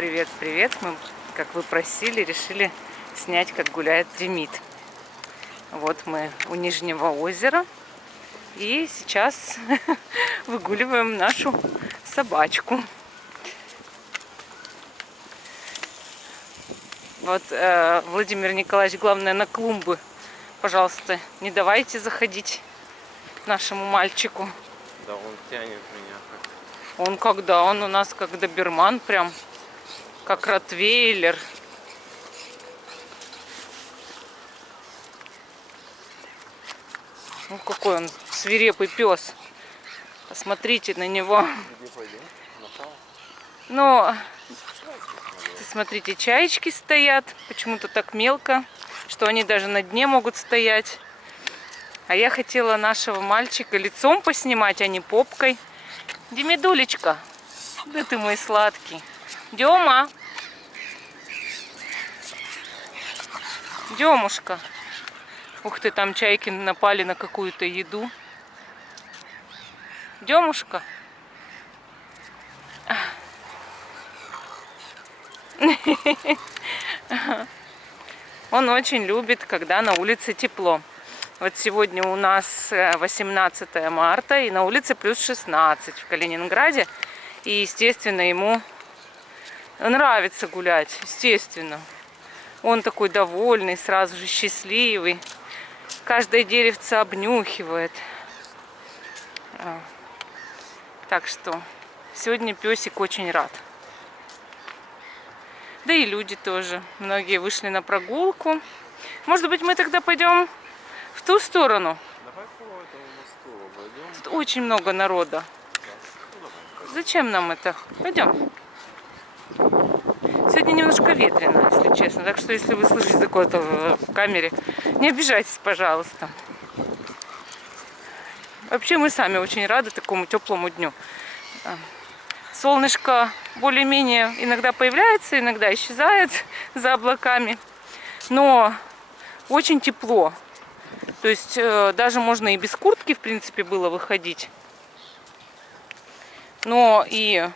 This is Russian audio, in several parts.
Привет, привет! Мы, как вы просили, решили снять, как гуляет Демид. Вот мы у Нижнего озера. И сейчас выгуливаем нашу собачку. Вот, Владимир Николаевич, главное, на клумбы, пожалуйста, не давайте заходить нашему мальчику. Да он тянет меня как. Он когда? Он у нас как доберман, прям как ротвейлер. Ну какой он свирепый пес. Посмотрите на него. Где пойдем? Направо? Но смотрите, чаечки стоят. Почему-то так мелко, что они даже на дне могут стоять. А я хотела нашего мальчика лицом поснимать, а не попкой. Демидулечка, да ты мой сладкий. Дема. Демушка. Ух ты, там чайки напали на какую-то еду. Демушка. Он очень любит, когда на улице тепло. Вот сегодня у нас 18 марта, и на улице плюс 16 в Калининграде. И, естественно, ему нравится гулять, естественно. Он такой довольный, сразу же счастливый. Каждое деревце обнюхивает. Так что сегодня песик очень рад. Да и люди тоже. Многие вышли на прогулку. Может быть, мы тогда пойдем в ту сторону? Давай по этому мосту обойдем. Тут очень много народа. Зачем нам это? Пойдем. Сегодня немножко ветрено, если честно. Так что, если вы слышите такое-то в камере, не обижайтесь, пожалуйста. Вообще, мы сами очень рады такому теплому дню. Солнышко более-менее иногда появляется, иногда исчезает за облаками. Но очень тепло. То есть даже можно и без куртки, в принципе, было выходить. Но и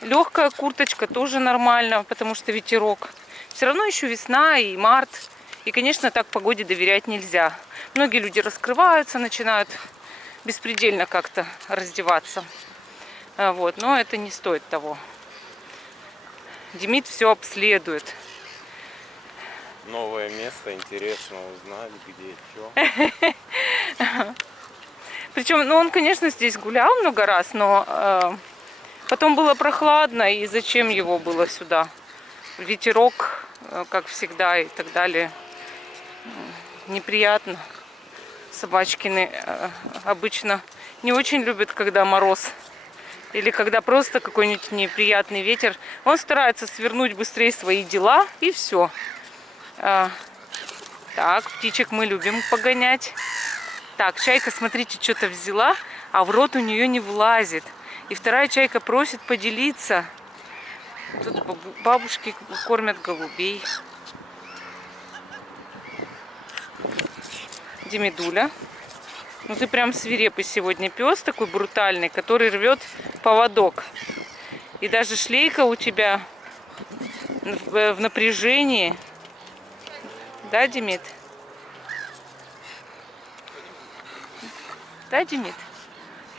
легкая курточка тоже нормально, потому что ветерок. Все равно еще весна и март. И, конечно, так погоде доверять нельзя. Многие люди раскрываются, начинают беспредельно как-то раздеваться. Вот. Но это не стоит того. Демид все обследует. Новое место, интересно узнать, где, что. Причем, ну, он, конечно, здесь гулял много раз, но потом было прохладно, и зачем его было сюда? Ветерок, как всегда, и так далее. Неприятно. Собачкины обычно не очень любят, когда мороз. Или когда просто какой-нибудь неприятный ветер. Он старается свернуть быстрее свои дела, и все. Так, птичек мы любим погонять. Так, чайка, смотрите, что-то взяла, а в рот у нее не влазит. И вторая чайка просит поделиться. Тут бабушки кормят голубей. Демидуля. Ну ты прям свирепый сегодня пес, такой брутальный, который рвет поводок. И даже шлейка у тебя в напряжении. Да, Демид? Да, Демид?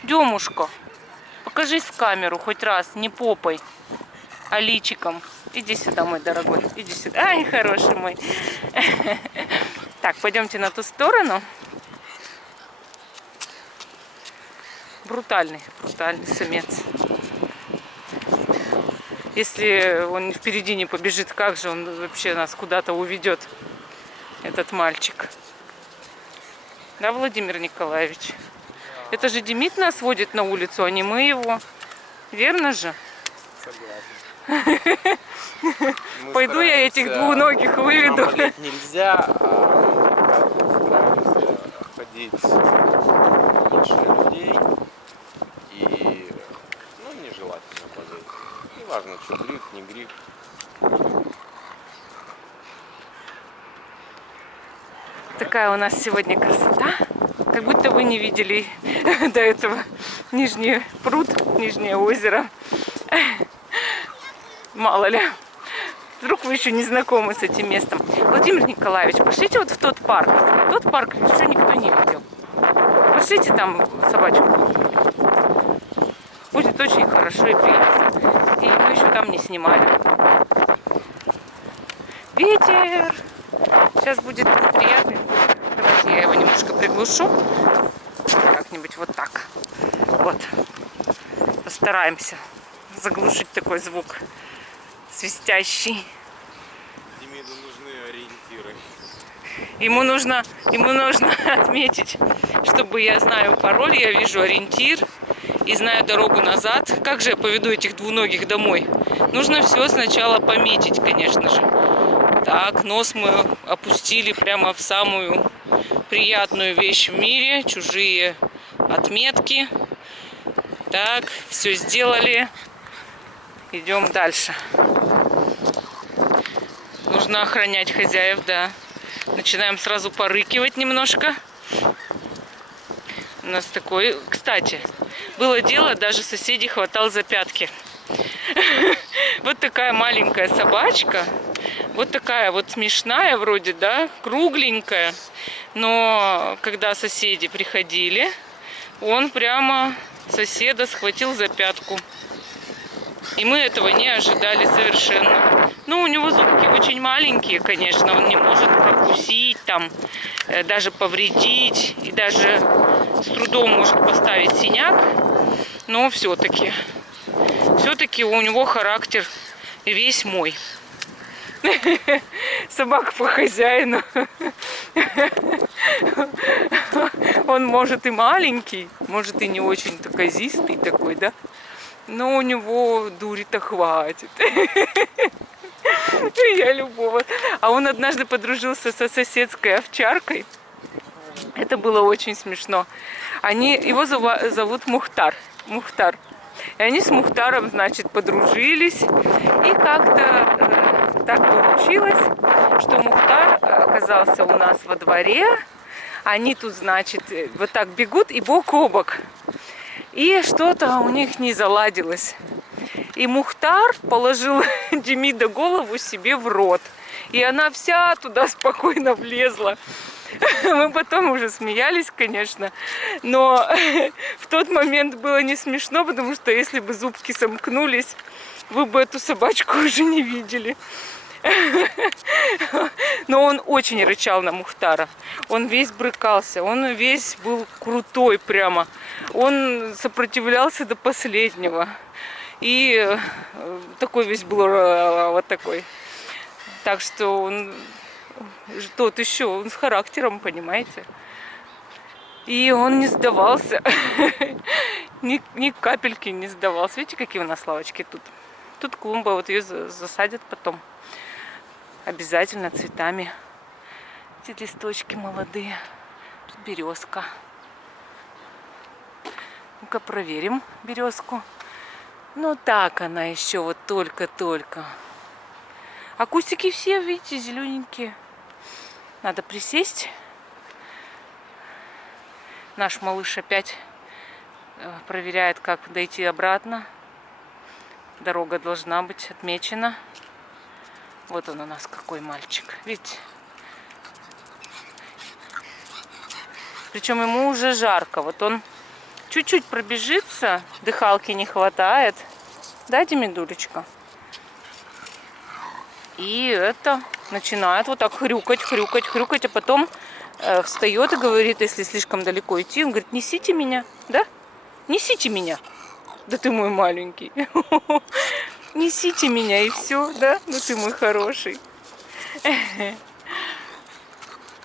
Демушка, покажись в камеру хоть раз, не попой, а личиком. Иди сюда, мой дорогой, иди сюда. Ай, хороший мой. Так, пойдемте на ту сторону. Брутальный самец. Если он впереди не побежит, как же он вообще нас куда-то уведет, этот мальчик? Да, Владимир Николаевич? Это же Демид нас водит на улицу, а не мы его. Верно же? Согласен. Пойду я этих двуногих выведу. Нам нельзя, стараемся ходить больше людей. И, ну, нежелательно подойти. Неважно, что гриф, не гриф. Такая у нас сегодня красота. Как будто вы не видели до этого Нижний пруд, Нижнее озеро. Мало ли. Вдруг вы еще не знакомы с этим местом. Владимир Николаевич, пошлите вот в тот парк. Тот парк еще никто не видел. Пошлите там собачку. Будет очень хорошо и приятно. И мы еще там не снимали. Ветер. Сейчас будет приятный. Давайте я его немножко приглушу. Как-нибудь вот так. Вот. Постараемся заглушить такой звук свистящий. Демиду нужны ориентиры. Ему нужно отметить, чтобы я знаю пароль, я вижу ориентир и знаю дорогу назад. Как же я поведу этих двуногих домой? Нужно все сначала пометить, конечно же. Так, нос мы опустили прямо в самую приятную вещь в мире. Чужие отметки. Так, все сделали. Идем дальше. Нужно охранять хозяев, да. Начинаем сразу порыкивать немножко. У нас такой... Кстати, было дело, даже соседей хватал за пятки. Вот такая маленькая собачка. Вот такая вот смешная вроде, да, кругленькая. Но когда соседи приходили, он прямо соседа схватил за пятку. И мы этого не ожидали совершенно. Ну, у него зубки очень маленькие, конечно. Он не может прокусить, там, даже повредить. И даже с трудом может поставить синяк. Но все-таки у него характер весь мой. Собака по хозяину. Он может и маленький, может и не очень-то казистый такой, да? Но у него дури-то хватит. Я любого. А он однажды подружился со соседской овчаркой. Это было очень смешно. Его зовут Мухтар. Мухтар. И они с Мухтаром, значит, подружились. И как-то так получилось, что Мухтар оказался у нас во дворе. Они тут, значит, вот так бегут и бок о бок. И что-то у них не заладилось. И Мухтар положил Демида голову себе в рот. И она вся туда спокойно влезла. Мы потом уже смеялись, конечно. Но в тот момент было не смешно, потому что если бы зубки сомкнулись, вы бы эту собачку уже не видели. Но он очень рычал на Мухтара. Он весь брыкался, он весь был крутой прямо. Он сопротивлялся до последнего. И такой весь был вот такой. Так что он тот еще, он с характером, понимаете. И он не сдавался. Ни капельки не сдавался. Видите, какие у нас лавочки тут? Тут клумба, вот ее засадят потом. Обязательно цветами. Эти листочки молодые. Тут березка. Ну-ка проверим березку. Ну так она еще вот только-только. А кустики все, видите, зелененькие. Надо присесть. Наш малыш опять проверяет, как дойти обратно. Дорога должна быть отмечена. Вот он у нас какой мальчик. Видите? Причем ему уже жарко. Вот он чуть-чуть пробежится. Дыхалки не хватает. Да, Демидулечка? И это начинает вот так хрюкать, а потом встает и говорит, если слишком далеко идти, он говорит, несите меня, да? Несите меня. Да ты мой маленький. Несите меня, и все, да? Ну ты мой хороший.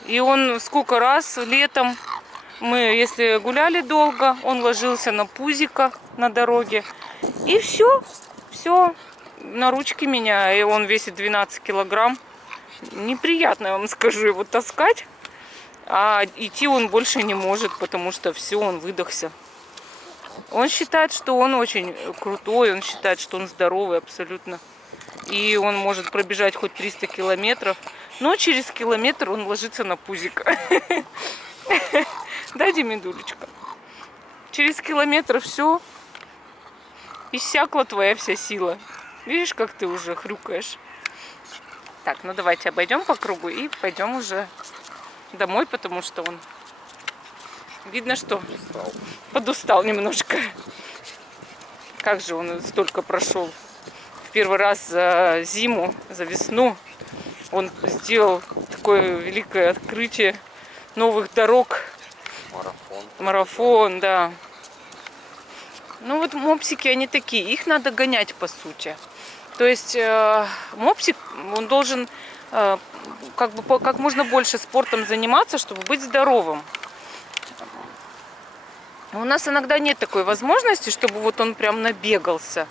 И он сколько раз летом, мы, если гуляли долго, он ложился на пузико на дороге. И все, на ручки меня. И он весит 12 килограмм. Неприятно, я вам скажу, его таскать. А идти он больше не может, потому что все, он выдохся. Он считает, что он очень крутой, он считает, что он здоровый абсолютно. И он может пробежать хоть 300 километров, но через километр он ложится на пузико. Да, Демидулечка? Через километр все, иссякла твоя вся сила. Видишь, как ты уже хрюкаешь. Так, ну давайте обойдем по кругу и пойдем уже домой, потому что он, видно, что подустал немножко. Как же он столько прошел. В первый раз за зиму, за весну он сделал такое великое открытие новых дорог. Марафон, да. Ну вот мопсики, они такие, их надо гонять по сути. То есть мопсик, он должен как можно больше спортом заниматься, чтобы быть здоровым. У нас иногда нет такой возможности, чтобы вот он прям набегался.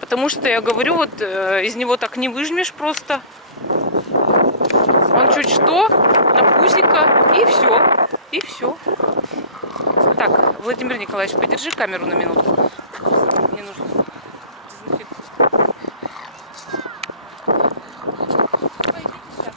Потому что, я говорю, вот из него так не выжмешь просто. Он чуть что, на пузико, и все. И все. Так, Владимир Николаевич, подержи камеру на минутку. Мне нужно дезинфекцию. Пойдите сейчас.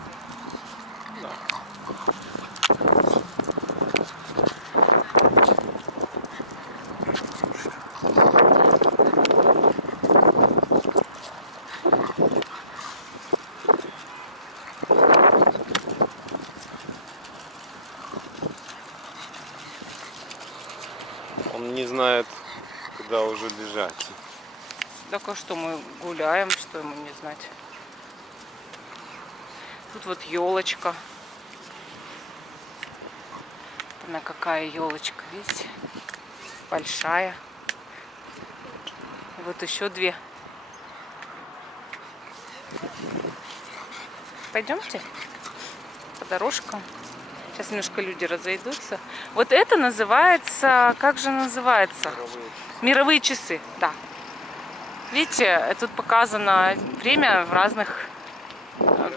Он не знает, куда уже бежать. Так а что, мы гуляем, что ему не знать. Тут вот елочка. Она какая елочка, видите? Большая. И вот еще две. Пойдемте по дорожкам. Сейчас немножко люди разойдутся. Вот это называется, как же называется? Мировые часы, да. Видите, тут показано время в разных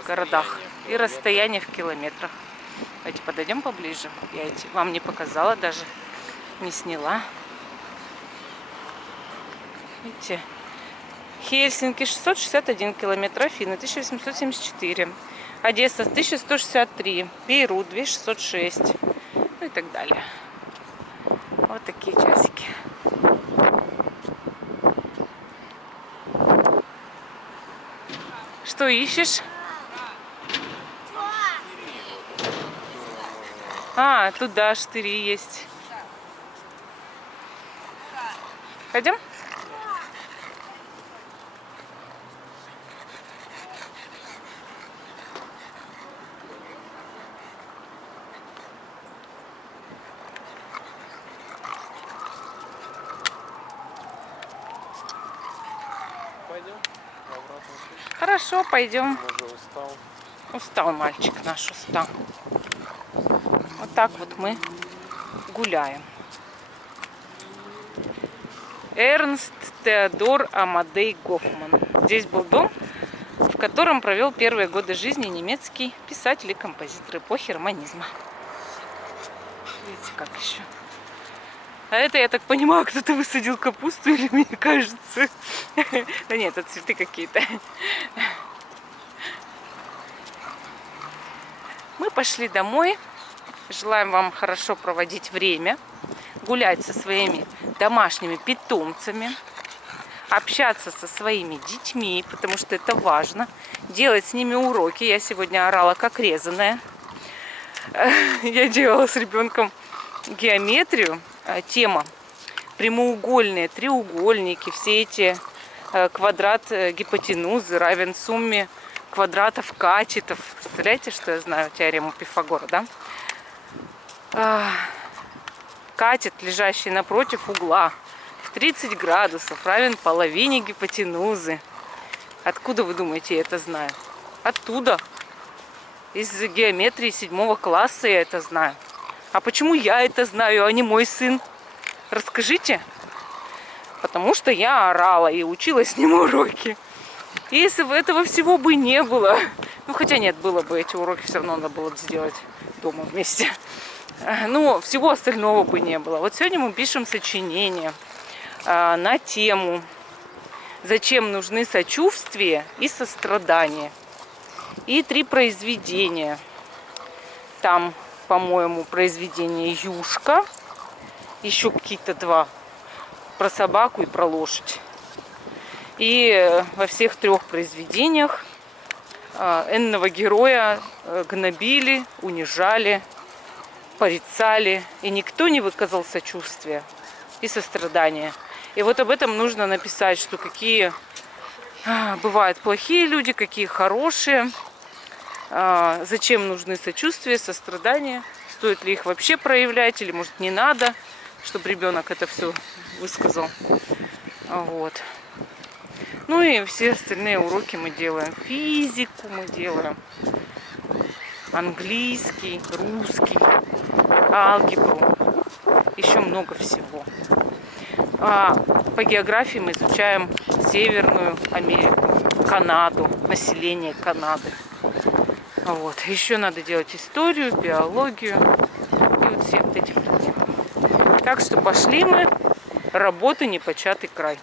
городах и расстояние в километрах. Давайте подойдем поближе. Я вам не показала, даже не сняла. Видите? Хельсинки 661 километр, Афины 1874, Одесса 1163, Бейрут 2606, ну и так далее. Вот такие часики. Что ищешь? А, тут да, штыри есть. Пойдем? Пойдем обратно. Хорошо, пойдем. Уже устал. Устал мальчик наш, устал. Вот так вот мы гуляем. Эрнст Теодор Амадей Гофман. Здесь был дом, в котором провел первые годы жизни немецкий писатель и композитор эпохи романизма. Видите, как еще. А это, я так понимаю, кто-то высадил капусту, или мне кажется. Да нет, это цветы какие-то. Мы пошли домой. Желаем вам хорошо проводить время, гулять со своими домашними питомцами, общаться со своими детьми, потому что это важно, делать с ними уроки. Я сегодня орала как резаная. Я делала с ребенком геометрию. Тема прямоугольные, треугольники, все эти квадрат гипотенузы равен сумме квадратов катетов. Представляете, что я знаю теорему Пифагора, да? Катет, лежащий напротив угла в 30 градусов, равен половине гипотенузы. Откуда вы думаете, я это знаю? Оттуда. Из геометрии 7 класса я это знаю. А почему я это знаю, а не мой сын? Расскажите. Потому что я орала и учила с ним уроки. И если бы этого всего бы не было, ну хотя нет, было бы, эти уроки все равно надо было сделать дома вместе. Но всего остального бы не было. Вот сегодня мы пишем сочинение на тему «Зачем нужны сочувствие и сострадание». И 3 произведения. Там, по-моему, произведение «Юшка». Еще какие-то 2 про собаку и про лошадь. И во всех 3 произведениях энного героя гнобили, унижали, порицали, и никто не выказал сочувствия и сострадания. И вот об этом нужно написать, что какие бывают плохие люди, какие хорошие, зачем нужны сочувствие, сострадание, стоит ли их вообще проявлять или может не надо, чтобы ребенок это все высказал. Вот. Ну и все остальные уроки мы делаем. Физику мы делаем, английский, русский, алгебру, еще много всего. По географии мы изучаем Северную Америку, Канаду, население Канады. Вот. Еще надо делать историю, биологию и вот все вот эти предметы. Так что пошли мы, работы непочатый край.